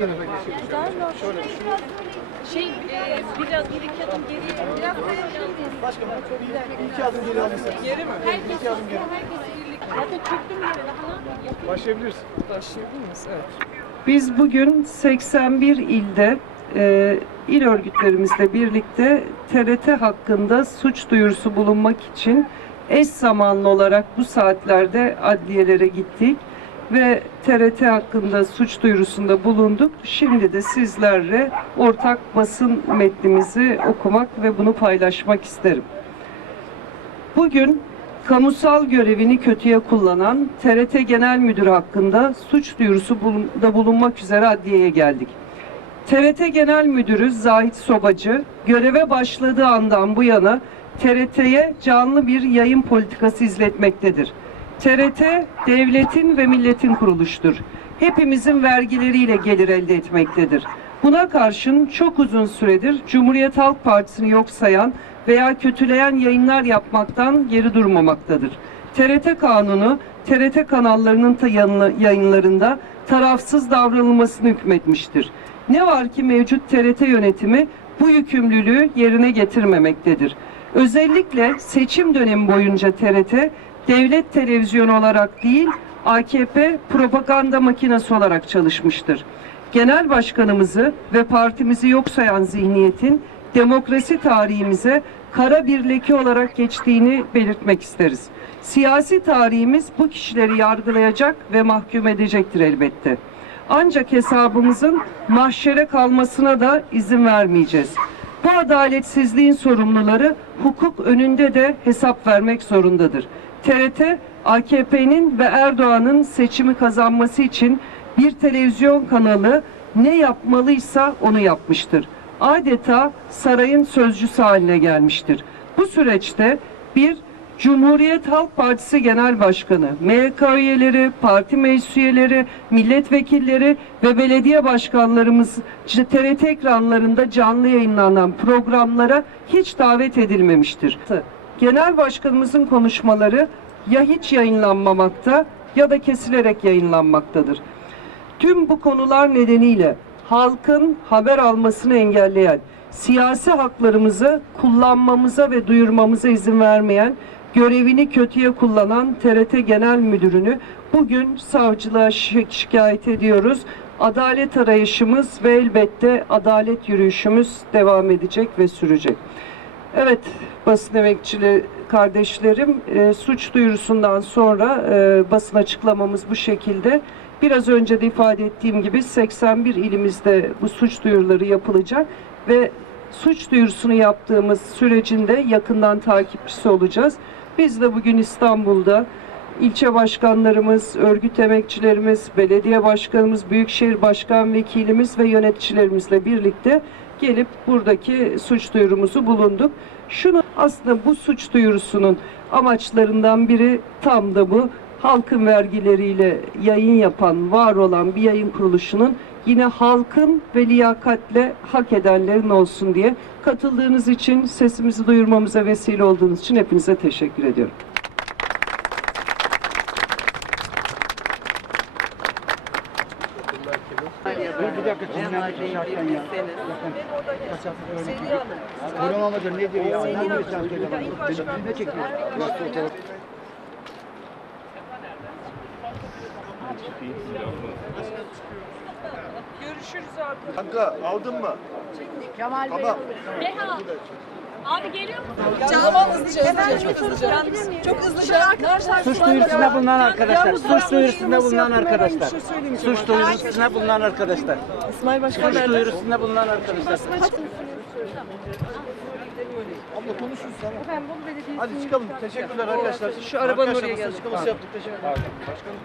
şey. Şöyle. Şey, e, biraz bir iki adım geriye. Biraz Başkanım bir iki adım geri alırsanız. Geri mi? Herkes, İki adım geri. herkes birlikte. Zaten çöktüm yere daha. Başlayabilirsin. Başlayabilir miyiz? Evet. Biz bugün 81 ilde e, il örgütlerimizle birlikte TRT hakkında suç duyurusu bulunmak için eş zamanlı olarak bu saatlerde adliyelere gittik ve TRT hakkında suç duyurusunda bulunduk. Şimdi de sizlerle ortak basın metnimizi okumak ve bunu paylaşmak isterim. Bugün kamusal görevini kötüye kullanan TRT Genel Müdürü hakkında suç duyurusu da bulunmak üzere adliyeye geldik. TRT Genel Müdürü Zahit Sobacı göreve başladığı andan bu yana TRT'ye canlı bir yayın politikası izletmektedir. TRT devletin ve milletin kuruluştur. Hepimizin vergileriyle gelir elde etmektedir. Buna karşın çok uzun süredir Cumhuriyet Halk Partisi'ni yok sayan veya kötüleyen yayınlar yapmaktan geri durmamaktadır. TRT kanunu TRT kanallarının yayınlarında tarafsız davranılmasını hükmetmiştir. Ne var ki mevcut TRT yönetimi bu yükümlülüğü yerine getirmemektedir. Özellikle seçim dönemi boyunca TRT devlet televizyonu olarak değil AKP propaganda makinesi olarak çalışmıştır. Genel başkanımızı ve partimizi yok sayan zihniyetin demokrasi tarihimize kara bir leke olarak geçtiğini belirtmek isteriz. Siyasi tarihimiz bu kişileri yargılayacak ve mahkum edecektir elbette. Ancak hesabımızın mahşere kalmasına da izin vermeyeceğiz. Bu adaletsizliğin sorumluları hukuk önünde de hesap vermek zorundadır. TRT, AKP'nin ve Erdoğan'ın seçimi kazanması için bir televizyon kanalı ne yapmalıysa onu yapmıştır. Adeta sarayın sözcüsü haline gelmiştir. Bu süreçte bir Cumhuriyet Halk Partisi Genel Başkanı, MYK üyeleri, parti meclis üyeleri, milletvekilleri ve belediye başkanlarımız TRT ekranlarında canlı yayınlanan programlara hiç davet edilmemiştir. Genel Başkanımızın konuşmaları ya hiç yayınlanmamakta ya da kesilerek yayınlanmaktadır. Tüm bu konular nedeniyle halkın haber almasını engelleyen, siyasi haklarımızı kullanmamıza ve duyurmamıza izin vermeyen, görevini kötüye kullanan TRT Genel Müdürünü bugün savcılığa şi- şikayet ediyoruz. Adalet arayışımız ve elbette adalet yürüyüşümüz devam edecek ve sürecek. Evet basın emekçili kardeşlerim e, suç duyurusundan sonra e, basın açıklamamız bu şekilde. Biraz önce de ifade ettiğim gibi 81 ilimizde bu suç duyuruları yapılacak ve suç duyurusunu yaptığımız sürecinde yakından takipçisi olacağız. Biz de bugün İstanbul'da ilçe başkanlarımız, örgüt emekçilerimiz, belediye başkanımız, büyükşehir başkan vekilimiz ve yöneticilerimizle birlikte gelip buradaki suç duyurumuzu bulunduk. Şunu aslında bu suç duyurusunun amaçlarından biri tam da bu. Halkın vergileriyle yayın yapan, var olan bir yayın kuruluşunun yine halkın ve liyakatle hak edenlerin olsun diye katıldığınız için, sesimizi duyurmamıza vesile olduğunuz için hepinize teşekkür ediyorum. Dur bir dakika çizimden geçerken ya. Kaçaklık örnek. Korona mıdır nedir ya? Ne bir sen söyle bana. Ne? Bak fotoğraf. Görüşürüz abi. Kanka aldın mı? Kemal Bey. Tamam. Reha. Abi geliyor? Tamam hızlıca hızlıca çok hızlıca. Çok hızlıca. Suç duyurusunda bulunan arkadaşlar. Suç duyurusunda bulunan arkadaşlar. Suç duyurusunda bulunan arkadaşlar. İsmail Başkan Suç duyurusunda bulunan arkadaşlar. Abla konuşuruz sana. Hadi çıkalım. Teşekkürler arkadaşlar. Şu arabanın Arkadaşlar, oraya geldik. açıklaması yaptık. Teşekkürler. Başkanım.